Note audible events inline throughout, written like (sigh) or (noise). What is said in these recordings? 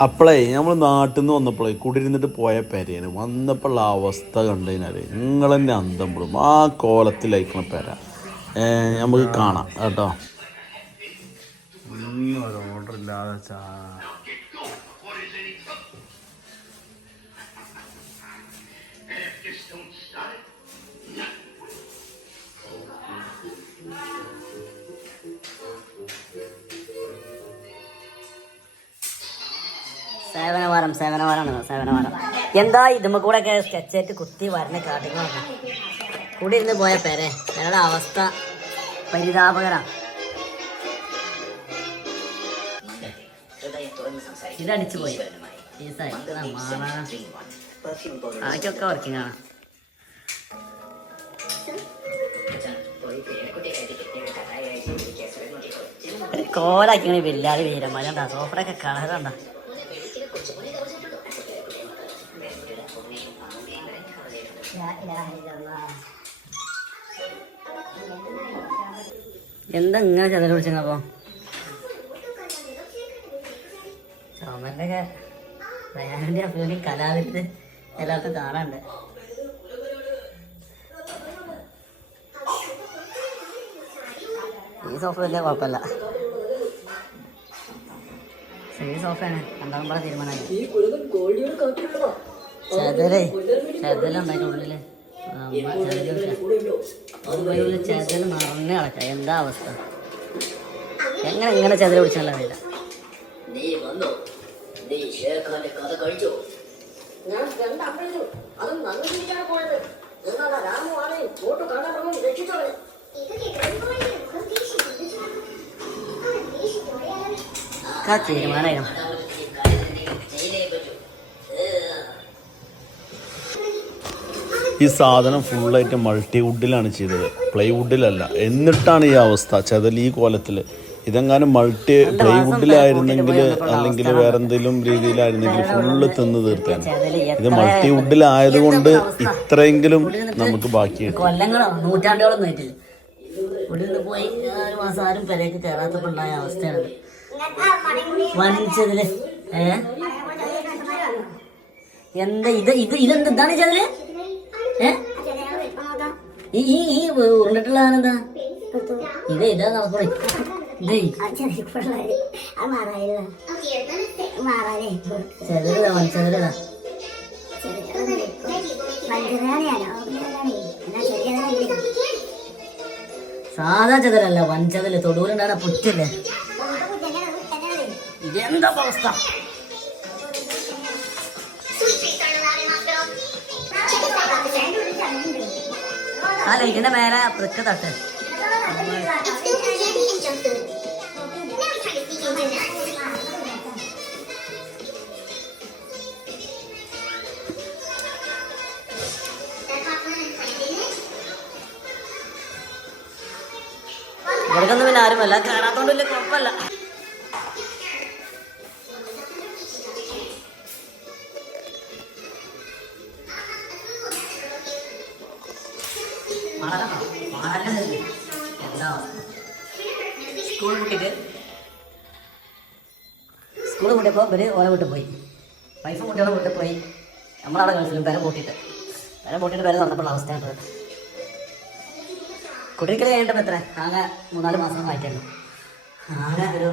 അപ്പോളേ നമ്മൾ നാട്ടിൽ നിന്ന് വന്നപ്പോഴേ കുടിയിരുന്നിട്ട് പോയ പെരയാണ് വന്നപ്പോഴുള്ള അവസ്ഥ കണ്ടു കഴിഞ്ഞാൽ നിങ്ങൾ അന്തം പെടും ആ കോലത്തിലയക്കണ പെര. നമുക്ക് കാണാം. കേട്ടോ? ഒന്നും ഓർഡർ ഇല്ലാതെ സേവനവാരം സേവനവാരമാണ് സേവനവാരം. എന്താ ഇതുമ്മ കൂടെ ഒക്കെ സ്കെച്ചായിട്ട് കുത്തി വരണ കാട്ടിക്കോ കൂടി ഇരുന്ന് പോയ പേരെ. ഞങ്ങളുടെ അവസ്ഥ പരിതാപകരാ. ഇതടിച്ചു പോയി. മാറാ. ബാക്കിയൊക്കെ വർക്കിംഗ് ആണ്. കോലാക്കിങ്ങനെ വെല്ലാതെ വീരന്മാരുണ്ടാ സോഫറൊക്കെ കളറുണ്ടാ എന്താ ഇങ്ങനെ ചതൽ പിടിച്ചപ്പോ സോമന്റെ റയാനിന്റെ അഫ്ഗാനി കലാവിരുത് എല്ലാവർക്കും കാണാണ്ട് ഈ സോഫ വലിയ കുഴപ്പമില്ല. ഈ സോഫയാണ് രണ്ടാം പറ തീരുമാനമായി ചെതലേ ചെതലുണ്ടായിട്ട് ഉള്ളിൽ. ഉള്ളിൽ ചെതൽ നിറഞ്ഞു കിടക്കാം എന്താ അവസ്ഥ? എങ്ങനെ ഇങ്ങനെ ചെതൽ പിടിച്ചാലും അറിയില്ല. നീ വന്നോ? നീ ഷേഖാന്റെ കഥ കഴിച്ചോ? ഞാൻ രണ്ടമ്മയിലും അതും നന്ദിയാണ് പോയത്. എന്നാൽ രാമു ആണെങ്കിൽ ഫോട്ടോ കാണാൻ രക്ഷിച്ചോളെ. തീരുമാനമായിരുന്നു ചെയ്തേ പറ്റൂ ഈ സാധനം ഫുള്ളായിട്ട് മൾട്ടിവുഡിലാണ് ചെയ്തത്. പ്ലൈവുഡിലല്ല എന്നിട്ടാണ് ഈ അവസ്ഥ. ചെതൽ ഈ കോലത്തിൽ. ഇതെങ്ങാനും മൾട്ടി പ്ലൈവുഡിലായിരുന്നെങ്കിൽ അല്ലെങ്കിൽ വേറെ എന്തെങ്കിലും രീതിയിലായിരുന്നെങ്കിൽ ഫുള്ള് തിന്ന് തീർത്തേനെ ഇത് മൾട്ടിവുഡിലായതുകൊണ്ട് ഇത്രയെങ്കിലും നമുക്ക് ബാക്കി കൊല്ലങ്ങളോ? നൂറ്റാണ്ടുകളൊന്നും പോയി മാസം ആരും അവസ്ഥയാണ് വനിച്ചതിൽ ഏ? എന്താ ഇത് ഇത് ഇതെന്ത് ഇതാണ് ചതിൽ? ഏ? ഈ ഈ ഈ ഉരുണ്ടിട്ടുള്ള ആണെന്താ ഇത് ഇതാ നമുക്ക് ചെതിലിതാ വനിച്ചതിലിതാ സാധാ ചതലല്ല വൻചതൽ തൊടുവിലുണ്ടാകുന്ന പുറ്റല്ലേ. ഇതെന്താ അവസ്ഥ ആ ലൈറ്റിന്റെ മേലെ വൃക്ക തട്ട്. ഇവർക്കൊന്നും പിന്നെ ആരുമല്ല. കുഴപ്പമില്ല സ്കൂൾ കൂട്ടിയിട്ട് സ്കൂൾ കൂട്ടിയപ്പോൾ ഇവർ ഓല വീട്ടിൽ പോയി. വൈഫ് കുട്ടികളെ വിട്ടു പോയി. നമ്മളവിടെ ഗൾഫിലും പേരെ പൂട്ടിയിട്ട്. പേരെ പൂട്ടിയിട്ട് പേരെ തുറന്നപ്പോൾ അവസ്ഥയാണ് കുടിക്കൽ കഴിഞ്ഞിട്ട് എത്ര? ആകെ മൂന്നാൽ മാസം ആയിട്ടുണ്ട് ആകെ ഒരു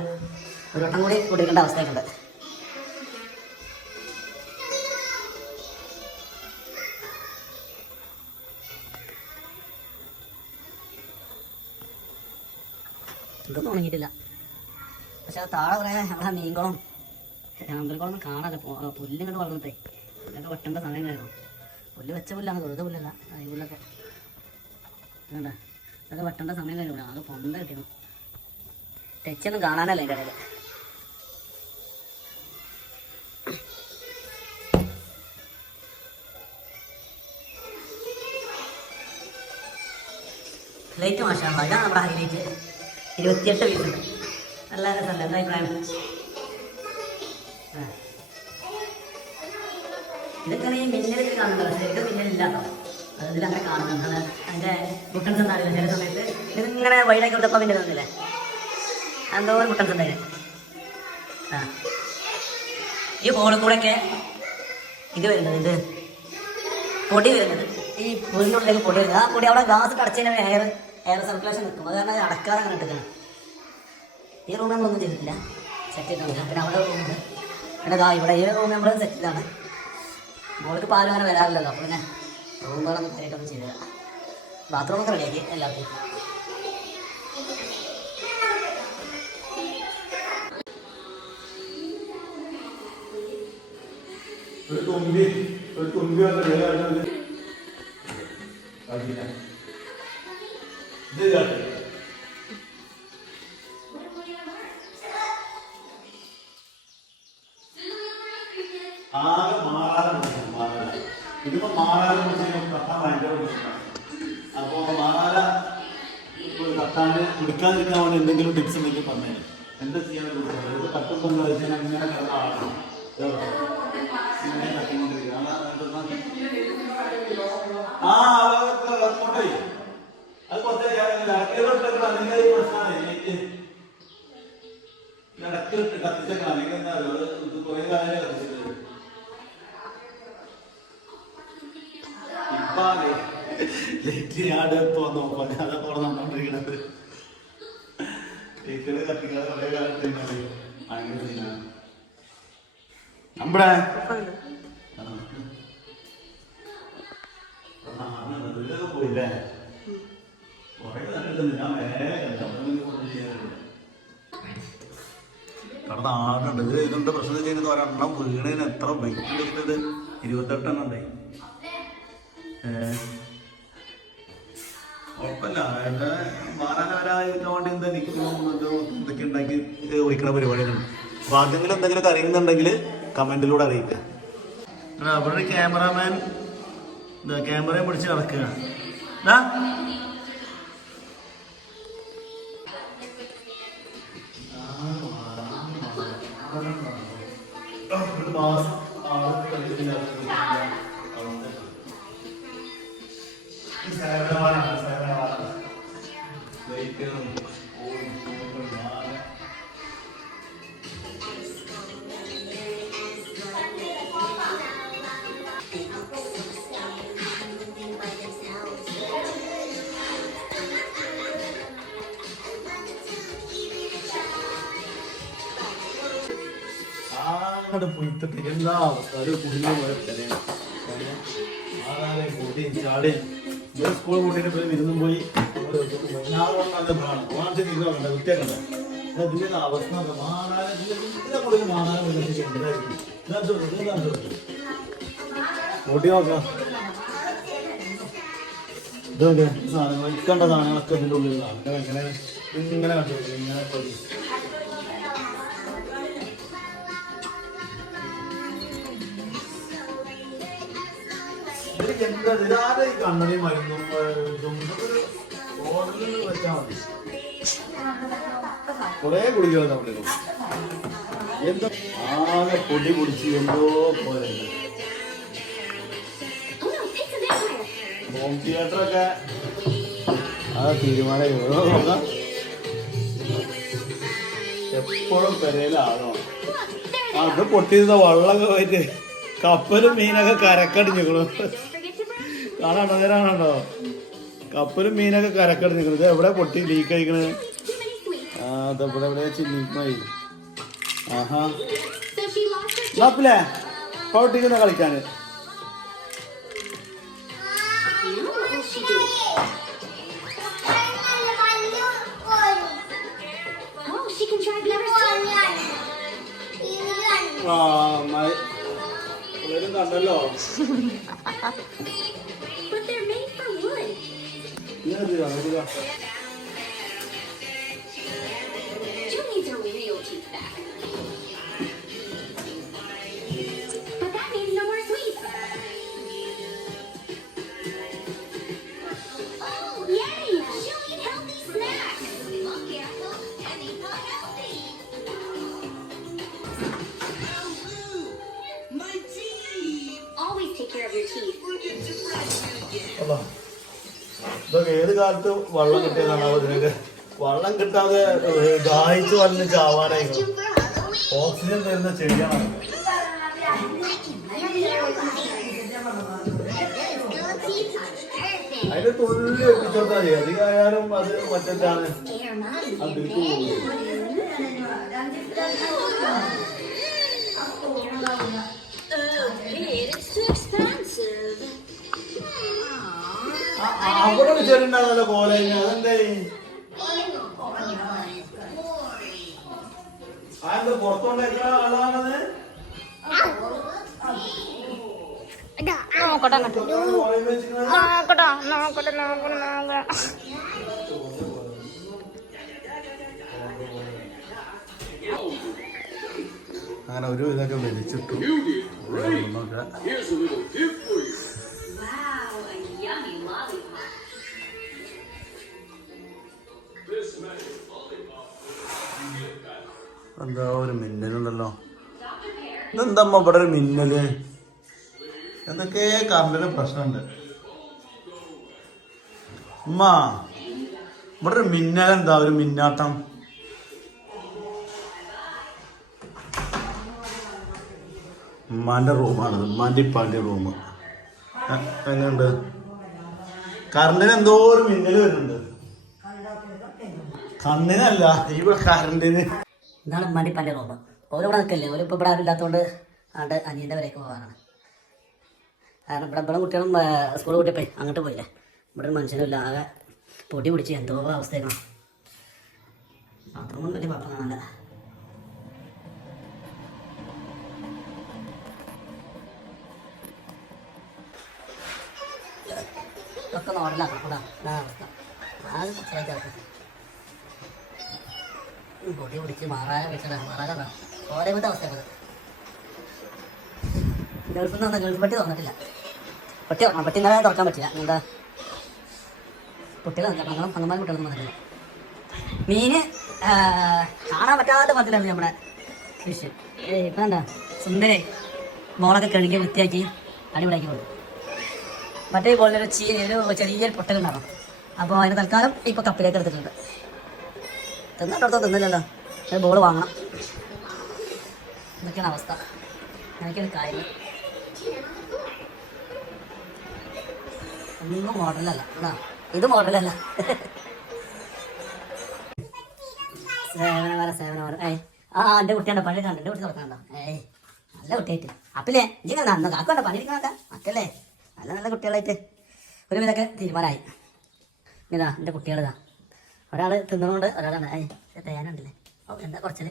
ഒരു വട്ടം കൂടി കുടിക്കേണ്ട അവസ്ഥയൊക്കെ ഇതൊന്നും ഉണങ്ങിയിട്ടില്ല. പക്ഷെ അത് താഴെ കുറേ നമ്മളെ മീൻകുളം അമ്പലക്കുളം കാണാതെ പുല്ലിങ്ങോട്ട് വളർന്നിട്ടേ. പുല്ലൊക്കെ വെട്ടേണ്ട സമയം കഴിഞ്ഞു പുല്ല് വെച്ച പുല്ലാണ് വെറുതെ പുല്ലല്ല ഈ പുല്ലൊക്കെ. വേണ്ട ഇതൊക്കെ വെട്ടേണ്ട സമയം കഴിഞ്ഞു ആകെ പൊന്ത കിട്ടിയാണ് തെച്ചൊന്നും കാണാനല്ല എന്റെ ഇടയിൽ ലൈറ്റ് മാഷാണ് ഇതാണ് നമ്മുടെ ഹൈലൈറ്റ് ഇരുപത്തിയെട്ട് പീസ് നല്ല രസമല്ല എന്താ അഭിപ്രായം ആ. ഇതൊക്കെ ഈ മിന്നലിൽ കാണുന്നത് ശരിക്കും മിന്നലില്ല കേട്ടോ അത് ഇതിലങ്ങനെ കാണുന്നുണ്ട് അത് അതിന്റെ ബുട്ടൺസ് ഉണ്ടാവില്ല ചില സമയത്ത് ഇതിങ്ങനെ വൈഡാക്കി വിട്ടപ്പോൾ മിന്നൽ തന്നില്ലേ? എന്തോ ബുട്ടൺസ് ഉണ്ടായില്ലേ ആ. ഈ കൂടെ കൂടെയൊക്കെ ഇത് വരുന്നത് ഇത്. പൊടി വരുന്നത്. ഈ ഉള്ളിലേക്ക് പൊടി വരുന്നത്. ആ പൊടി അവിടെ ഗ്ലാസ് കടച്ചതിന് എയർ എയർ സർക്കുലേഷൻ നിൽക്കും അത് കാരണം അടക്കാതെ അങ്ങനെ എടുക്കണം ഈ റൂം നമ്മളൊന്നും ചെയ്തിട്ടില്ല. സെറ്റ് ചെയ്തിട്ടില്ല പിന്നെ അവിടെ റൂമുണ്ട് പിന്നെ ഇതാ ഇവിടെ ഈ റൂം നമ്മൾ സെറ്റ് ചെയ്താണ് മോൾക്ക് പാലും അങ്ങനെ വരാറില്ലല്ലോ. അപ്പോൾ പിന്നെ റൂമുകളൊന്നും കാര്യമായിട്ടൊന്നും ചെയ്തില്ല. ബാത്റൂമൊക്കെ റെഡിയാക്കി എല്ലാവർക്കും. ഒരു തുമ്പി ഒരു തുമ്പി വന്നിട്ട് ഇത് കാട്ട് ആകെ മാറാതെ പിടിക്കണം, മാറാതെ. ഇതിപ്പോ മാറാതെ പിടിച്ചാൽ കത്താൻ ഭയങ്കര പ്രശ്നമാണ് അപ്പൊ മാറാല കത്താന് കത്താണ്ട് പിടിക്കാതിരിക്കാൻ വേണ്ടി എന്തെങ്കിലും ടിപ്സ് ഉണ്ടെങ്കിൽ പറഞ്ഞു എന്താ ചെയ്യാൻ ഇത് കട്ടുമ്പോൾ എന്താ വെച്ചാൽ ഇങ്ങനെ കിടന്ന് ആളാണ് കത്തിക്കൊണ്ടിരിക്കുക. അതാ എന്തെന്നാ? ആ അതൊക്കെ അങ്ങോട്ടേ അത് കുറച്ച് ഇടക്കിലോട്ടൊക്കെ അല്ലെങ്കിൽ പ്രശ്നമാണ് എനിക്ക് ഇടക്കിലിട്ട് കത്തിച്ച അല്ലെങ്കിൽ അത് ഇത് കുറേ കാലം കത്തിച്ചിട്ട് ഇപ്പാണ് ലൈറ്റ് ഞാൻ തുറന്നു നോക്കാം ഞാൻ തുറന്നുകൊണ്ടിരിക്കണത് ലൈറ്റുകൾ കത്തിക്കാതെ കുറേ കാലത്ത് അങ്ങനെ നമ്മുടെ പോയില്ലേ കുറേ കണ്ടിട്ടുണ്ട് ഞാൻ വേറെ കണ്ടു കടന്ന് ആടുണ്ട് ഇത് ഇതുണ്ട് പ്രശ്നം ചെയ്യുന്നത് ഒരെണ്ണം വീണതിന് എത്ര വെക്കുന്നത് ഇരുപത്തെട്ടെണ്ണം ഉണ്ടായി. കുഴപ്പമില്ല. മാറാനവരായിരിക്കാൻ വേണ്ടി എന്താ നിൽക്കണം എന്തൊക്കെ ഉണ്ടാക്കി ഒഴിക്കണ പരിപാടികളുണ്ട് അപ്പൊ ആർക്കെങ്കിലും എന്തെങ്കിലും അറിയുന്നുണ്ടെങ്കിൽ കമന്റിലൂടെ അറിയിക്കുക അവിടെ ക്യാമറാമാൻ ക്യാമറയും പിടിച്ച് നടക്കുക അങ്ങോട്ട് എല്ലാ അവസ്ഥ? ഒരു കുടുങ്ങി പോലെ തന്നെയാണ് ആറാലെ കൂട്ടിയും ഇവിടെ സ്കൂൾ കൂട്ടിയിട്ട് പോയി വിരുന്നും പോയി. പോയി. സാധനങ്ങൾ ഇക്കണ്ട സാധനങ്ങളൊക്കെ ഇതിന്റെ ഉള്ളിലാണ് ഇങ്ങനെ കണ്ടു. ഇങ്ങനെ എന്താ ഈ കണ്ണടി മരുന്നും ഓർഡറിൽ വെച്ചാൽ മതി. കുറേ കുടിക്കണം നമ്മുടെ എന്തോ? ആകെ പൊടി കുടിച്ച് എന്തോ പോലെ. ഹോം തിയേറ്ററൊക്കെ ആ തീരുമാനം എപ്പോഴും പെരയിലാകണം അത് പൊട്ടിയിരുന്ന വള്ളമൊക്കെ പോയിട്ട് കപ്പലും മീനൊക്കെ കരക്കടിഞ്ഞിക്കണു കാണാണ്ടോ? നേരാണോ കപ്പലും മീനൊക്കെ കരക്കട നിൽക്കുന്നത് എവിടെ പൊട്ടി? ലീക്ക് അയക്കണ് ആ അതെവിടെ എവിടെ ചില്ലിക്കണായി ആഹാ. നാപ്പില്ലേ പൊട്ടിക്കുന്ന side. ആ നന്നായി കണ്ടല്ലോ. (laughs) ഇങ്ങനെ ചെയ്യാം, ഇങ്ങനെ ചെയ്യാം. Jill കാലത്ത് വള്ളം കിട്ടിയതാണ് ഇതിനൊക്കെ വെള്ളം കിട്ടാതെ ദാഹിച്ച് വന്ന് ചാവാനായി For Halloween. ഓക്സിജൻ തരുന്ന ചെടിയാണ്. അതിന്റെ തൊഴിൽ എത്തിച്ചോട്ടാ മതി അധികമായാലും അത് മറ്റാണ് അതിലേക്ക് പോകും അവിടെ വിചാരിണ്ടാണല്ലോ കോലേജ് അതെന്തേ? അതെന്താ പുറത്തോണ്ടേക്കുന്ന ആളാണത്? നോക്കട്ടെ അങ്ങോട്ട്. കോളേജ് വെച്ചിരിക്കുന്നത്? നോക്കട്ടെ നോക്കട്ടെ നോക്കട്ടെ നോക്കട്ടെ. അങ്ങനെ ഒരു ഇതൊക്കെ വലിച്ചിട്ടു. നോക്കാം എന്താ ഒരു മിന്നലുണ്ടല്ലോ? ഇതെന്തമ്മ ഇവിടെ ഒരു മിന്നൽ? എന്തൊക്കെ കറണ്ടിന് പ്രശ്നമുണ്ട്? ഉമ്മ ഇവിടെ ഒരു മിന്നൽ എന്താ ഒരു മിന്നാട്ടം. ഉമ്മാന്റെ റൂമാണ് ഉമ്മാന്റെ ഇപ്പാന്റെ റൂം. എങ്ങനെയുണ്ട്? കറണ്ടിന് എന്തോ ഒരു മിന്നൽ വരുന്നുണ്ട്. കണ്ണിനല്ല ഈ കറണ്ടിന്. ഇതാണ് മടിപ്പാന്റെ റൂം. ഓരിവിടെ നിൽക്കല്ലേ? ഓരിപ്പോൾ ഇവിടെ ആരില്ലാത്തതുകൊണ്ട് ആണ്ട് അനിയന്റെ വരെയൊക്കെ പോകാനാണ് കാരണം ഇവിടെ ഇവിടെ കുട്ടികളും സ്കൂൾ കൂട്ടിയപ്പോയി അങ്ങോട്ട് പോയില്ലേ? ഇവിടെ മനുഷ്യനില്ല ആകെ പൊടി പിടിച്ച് എന്തോ അവസ്ഥയാണ്. അതൊന്നും വലിയ കുഴപ്പമൊന്നുമല്ല ഒക്കെ നോടലാക്കണം കൂടാ അവസ്ഥ. ആകെ കുട്ടിയായിട്ട് പൊടി പിടിച്ച് മാറായ വെച്ചതാണ് മാറാകണ്ട ഓരോ വിധ അവസ്ഥയാണ് ഗൾഫിൽ നിന്ന് ഗൾഫ് പട്ടി തുറന്നിട്ടില്ല പട്ടി തുറക്കണം പട്ടി ഇന്നലെ തുറക്കാൻ പറ്റില്ല എന്താ കുട്ടികൾ ഞങ്ങളും പങ്കന്മാരും കുട്ടികളൊന്നും വന്നിട്ടില്ല മീന് കാണാൻ പറ്റാത്ത പത്തിലാണ് നമ്മുടെ ഫിഷ് ഇപ്പം എന്താ സുന്ദരേ മോളൊക്കെ കഴുകി വൃത്തിയാക്കി അടിപൊളിയാക്കി കൊടുക്കും മറ്റേ ഒരു ചീ ഒരു ചെറിയൊരു പൊട്ടലുണ്ടാകും അപ്പോൾ അതിന് തൽക്കാലം ഇപ്പോൾ കപ്പിലേക്ക് എടുത്തിട്ടുണ്ട്. തിന്നിട്ടടുത്തോ തിന്നില്ലല്ലോ. ഒരു ബോൾ വാങ്ങണം. ഇതൊക്കെയാണ് അവസ്ഥ. എനിക്കൊരു കാര്യം ഒന്നും മോഡലല്ല എന്നാ ഇത് മോഡലല്ല സേവനവര സേവനവര ഏയ് ആ എന്റെ കുട്ടിയാണ്? പഴയ കണ്ട? എന്റെ കുട്ടി തുറക്കണ്ടോ ഏയ് നല്ല കുട്ടിയായിട്ട്. അപ്പില്ലേ ഇങ്ങനെ നന്ന കാക്കണ്ട പണിയിരിക്കണ്ട മറ്റല്ലേ? നല്ല നല്ല കുട്ടികളായിട്ട്. ഒരു വിധമൊക്കെ തീരുമാനമായി. ഇതാ എന്റെ കുട്ടികളിതാ ഒരാൾ തിന്നണോണ്ട് ഒരാളാണ്. ഏയ് തേനുണ്ടല്ലേ? ഓ എന്താ കുറച്ചിൽ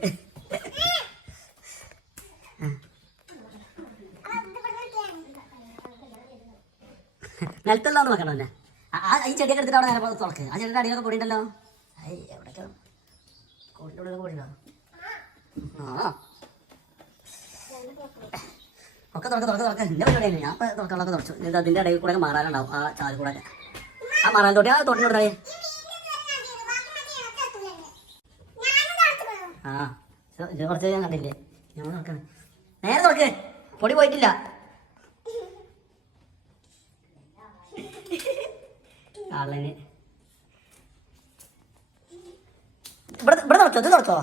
നിലത്തുള്ളതെന്ന് വെക്കണം എന്നെ ഈ ചെടിയൊക്കെ എടുത്തിട്ട് അവിടെ നേരെ തുറക്ക്. ആ ചെടിയുടെ അടിയിലൊക്കെ പൊടിയുണ്ടല്ലോ? ഏയ് എവിടെയൊക്കെ? കൂടിന്റെ ഉള്ളിലൊക്കെ ഒക്കെ തുറക്ക് തുറക്ക് തുറക്ക് എന്റെ പരിപാടിയാണ് ഞാൻ ഇപ്പം തുറക്കാനുള്ളതൊക്കെ തുറച്ചു അതിന്റെ ഇടയിൽ കൂടെ മാറാനുണ്ടാവും ആ ചാൽ കൂടെ ആ മാറാൻ തൊട്ടി ആ തൊട്ടിനോട് കൊടുത്താലേ ആ കുറച്ച് ഞാൻ കണ്ടില്ലേ? ഞങ്ങൾ നോക്കണം നേരെ നോക്ക്. പൊടി പോയിട്ടില്ല. കള്ളന് ഇവിടെ ഇവിടെ തുറച്ചോ ഇത് തുറച്ചോ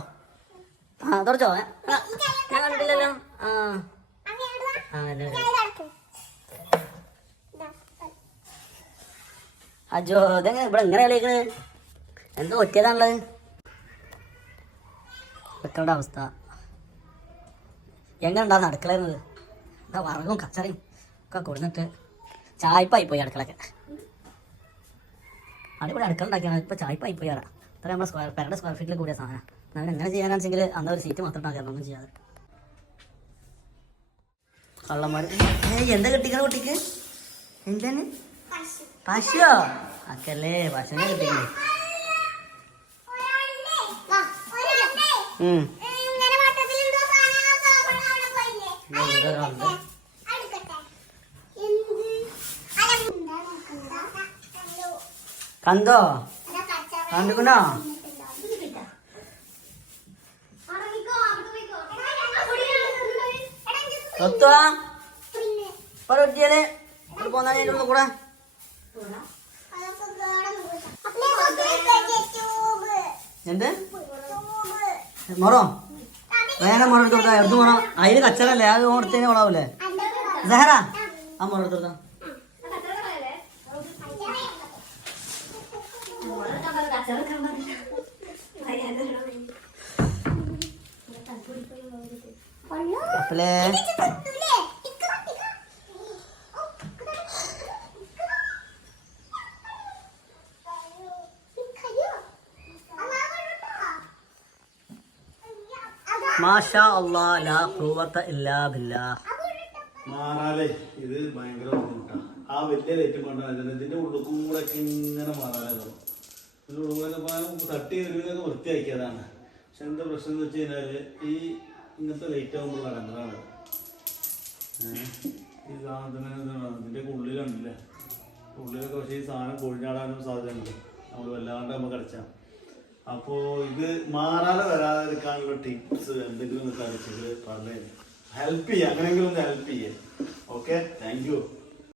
ആ തുറച്ചോ ആ, ഞാൻ കണ്ടിട്ടില്ലല്ലോ ആ. അജോ ഇതെങ്ങനെ ഇവിടെ എങ്ങനെ കളിക്കണേ? എന്തോ ഒറ്റിയതാണുള്ളത്. അടുക്കളയുടെ അവസ്ഥ. എങ്ങനെ നടക്കളയുന്നത് എന്താ വറകും കച്ചറയും ഒക്കെ കൊടുത്തിട്ട് ചായ്പായി പോയി അടുക്കളൊക്കെ. അടിപൊളി അടുക്കള ഉണ്ടാക്കിയാണ്. ഇപ്പൊ ചായ്പായി പോയി അവിടെ അത്ര നമ്മുടെ സ്ക്വയർ പെരയുടെ സ്ക്വയർ ഫീറ്റിൽ കൂടിയ സാധനം. നമ്മൾ എങ്ങനെ ചെയ്യാനാണെന്ന് വെച്ചെങ്കിൽ അന്ന് ഒരു സീറ്റ് മാത്രം ഉണ്ടാക്കിയാണ് ഒന്നും ചെയ്യാതെ. കള്ളന്മാർ എന്താ കിട്ടിക്കണ കുട്ടിക്ക്? എന്താണ്? പശുവോ? അക്കല്ലേ പശുവിനെ കിട്ടിക്കണേ. കണ്ടോ? കണ്ടുക്കണോ? തൊത്തുവാ ഒരൊറ്റിയാൽ പോന്നാ അതിന്റെ ഉള്ളിൽ കൂടെ. എന്ത്? മൊറോ. വേഗം മുറ എടുത്ത് കൊടുത്താ എടുത്ത് പോണം അതിന് കച്ചറല്ലേ? അത് ഓർത്തേനെ കൊളാവൂലേ സഹറ ആ മുറ എടുത്ത് കൊടുത്താ. കപ്പലേ മാഷാ അല്ലാ ലാ ഖുവത ഇല്ലാ ബില്ലാഹ് മാറാലേ ഇത് ഭയങ്കര ബുദ്ധിമുട്ടാണ് ആ വലിയ ലൈറ്റ് കൊണ്ടാണ് ഇതിന്റെ ഉള്ളിൽ കൂടെ ഇങ്ങനെ മാറാലേ ഇതിന്റെ ഉള്ളിൽ കൂടെ തട്ടി ഒരുവിധമൊക്കെ വൃത്തിയാക്കിയതാണ്. പക്ഷെ എന്താ പ്രശ്നം എന്ന് വെച്ച് കഴിഞ്ഞാൽ ഈ ഇങ്ങനത്തെ ലൈറ്റ് ആകുമ്പോൾ അടങ്ങാണ് ഈ സാധനം എന്താണ്? ഇതിന്റെ ഉള്ളിലുണ്ടല്ലേ ഉള്ളിലൊക്കെ പക്ഷേ ഈ സാധനം കൊഴിഞ്ഞാടാനും സാധ്യതയുണ്ട്. നമ്മൾ വല്ലാണ്ട് നമുക്ക് അടച്ചാൽ അപ്പോൾ ഇത് മാറാതെ വരാതിരിക്കാനുള്ള ടിപ്സ് എന്തെങ്കിലും കാണിച്ചത് പറഞ്ഞു ഹെൽപ്പ് ചെയ്യുക അങ്ങനെയെങ്കിലും ഒന്ന് ഹെൽപ്പ് ചെയ്യാം. Okay thank you